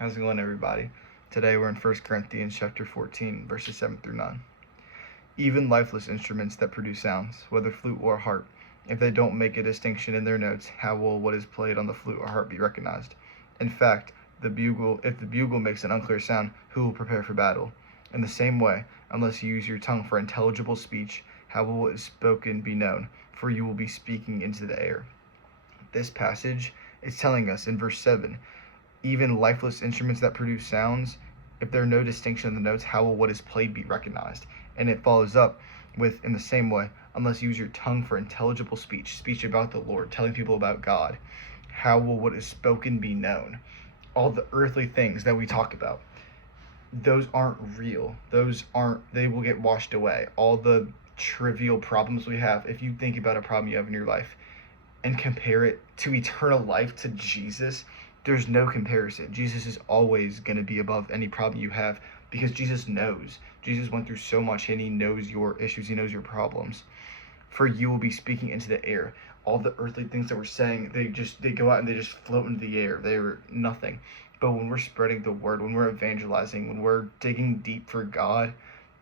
How's it going, everybody? Today we're in 1 Corinthians chapter 14, verses 7 through 9. Even lifeless instruments that produce sounds, whether flute or harp, if they don't make a distinction in their notes, how will what is played on the flute or harp be recognized? In fact, if the bugle makes an unclear sound, who will prepare for battle? In the same way, unless you use your tongue for intelligible speech, how will what is spoken be known? For you will be speaking into the air. This passage is telling us in verse 7, even lifeless instruments that produce sounds, if there are no distinction in the notes, how will what is played be recognized? And it follows up with, in the same way, unless you use your tongue for intelligible speech about the Lord, telling people about God, how will what is spoken be known? All the earthly things that we talk about, those aren't real. They will get washed away. All the trivial problems we have, if you think about a problem you have in your life and compare it to eternal life, to Jesus, there's no comparison. Jesus is always going to be above any problem you have because Jesus knows. Jesus went through so much and he knows your issues, he knows your problems. For you will be speaking into the air. All the earthly things that we're saying, they go out and they just float into the air. They're nothing. But when we're spreading the word, when we're evangelizing, when we're digging deep for God,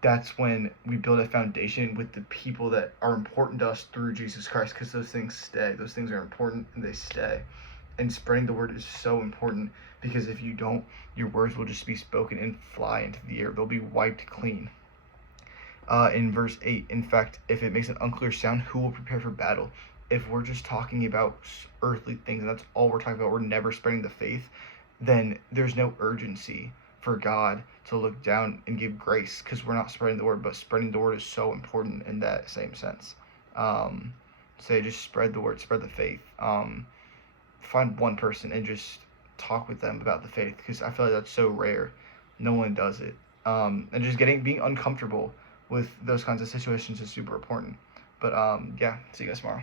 that's when we build a foundation with the people that are important to us through Jesus Christ, because those things stay. Those things are important and they stay. And spreading the word is so important, because if you don't, your words will just be spoken and fly into the air. They'll be wiped clean. In verse 8, in fact, if it makes an unclear sound, who will prepare for battle? If we're just talking about earthly things and that's all we're talking about, we're never spreading the faith, then there's no urgency for God to look down and give grace, because we're not spreading the word. But spreading the word is so important in that same sense. Just spread the word, spread the faith. Find one person and just talk with them about the faith, because I feel like that's so rare. No one does it. And just being uncomfortable with those kinds of situations is super important. But yeah, see you guys tomorrow.